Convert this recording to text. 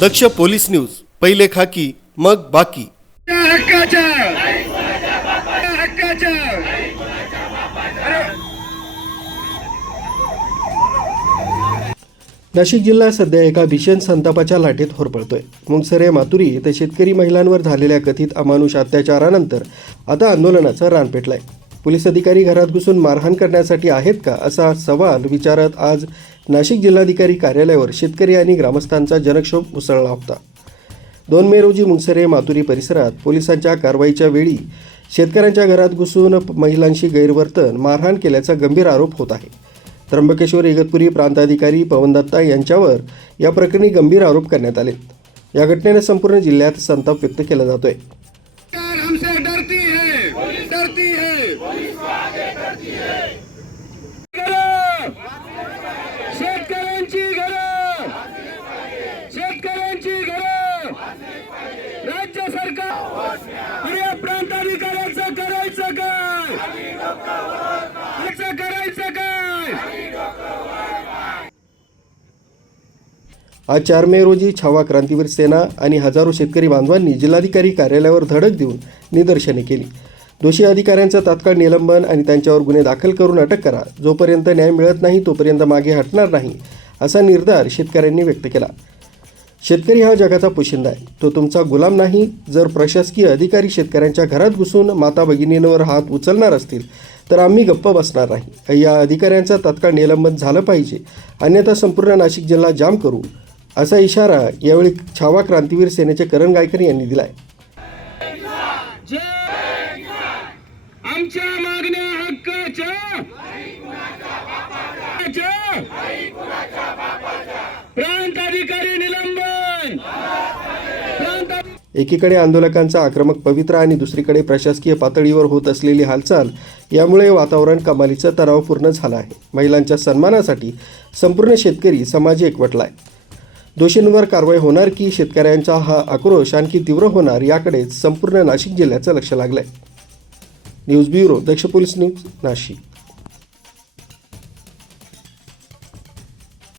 दक्ष police news, पहिले खाकी मग बाकी. नाशिक जिल्हा सध्या एका भीषण संतापाच्या लाटेत होरपळतोय. मुंगसरे मातुरी येथे शेतकरी महिलांवर झालेल्या कथित अमानुष अत्याचारानंतर आता आंदोलनाचं रान पेटलंय. पोलीस अधिकारी घरात घुसून मारहाण करण्यासाठी आहेत का, असा सवाल विचारत आज नाशिक जिल्हाधिकारी कार्यालयावर शेतकरी आणि ग्रामस्थांचा जनक्षोभ उसळला होता. 2 मे रोजी मुंगसरे मातुरी परिसरात पोलिसांच्या कारवाईच्या वेळी शेतकऱ्यांच्या घरात घुसून महिलांशी गैरवर्तन, मारहाण केल्याचा गंभीर आरोप होत आहे. त्र्यंबकेश्वर इगतपुरी प्रांताधिकारी पवन दत्ता यांच्यावर या प्रकरणी गंभीर आरोप करण्यात आले. या घटनेने संपूर्ण जिल्ह्यात संताप व्यक्त केला जातोय. राज्य सरकार या प्रांताधिकाऱ्याचं करायचं काय? आज 4 मे रोजी छावा क्रांतीवीर सेना आणि हजारो शेतकरी बांधवांनी जिल्हाधिकारी कार्यालयावर धडक देऊन निदर्शने केली. दोषी अधिकाऱ्यांचं तात्काळ निलंबन आणि त्यांच्यावर गुन्हे दाखल करून अटक करा. जोपर्यंत न्याय मिळत नाही तोपर्यंत मागे हटणार नाही, असा निर्धार शेतकऱ्यांनी व्यक्त केला. शेतकरी हा जगाचा पोशिंदा आहे, तो तुमचा गुलाम नाही. जर प्रशासकीय अधिकारी शेतकऱ्यांच्या घरात घुसून माता भगिनींवर हात उचलणार असतील तर आम्ही गप्प बसणार नाही. या अधिकाऱ्यांचं तात्काळ निलंबन झालं पाहिजे, अन्यथा संपूर्ण नाशिक जिल्हा जाम करू, असा इशारा यावेळी छावा क्रांतीवीर सेनेचे करण गायकर यांनी दिलाय. आमच्या मागण्या हक्काच्या प्रांत अधिकारी निलंबन. एकीकडे आंदोलकांचा आक्रमक पवित्रा आणि दुसरीकडे प्रशासकीय पातळीवर होत असलेली हालचाल यामुळे वातावरण कमालीचं तणावपूर्ण झालं आहे. महिलांच्या सन्मानासाठी संपूर्ण शेतकरी समाज एकवटलाय. दोषींवर कारवाई होणार की शेतकऱ्यांचा हा आक्रोश आणखी तीव्र होणार, याकडेच संपूर्ण नाशिक जिल्ह्याचं लक्ष लागलंय. न्यूज ब्युरो, दक्ष पोलीस न्यूज, नाशिक.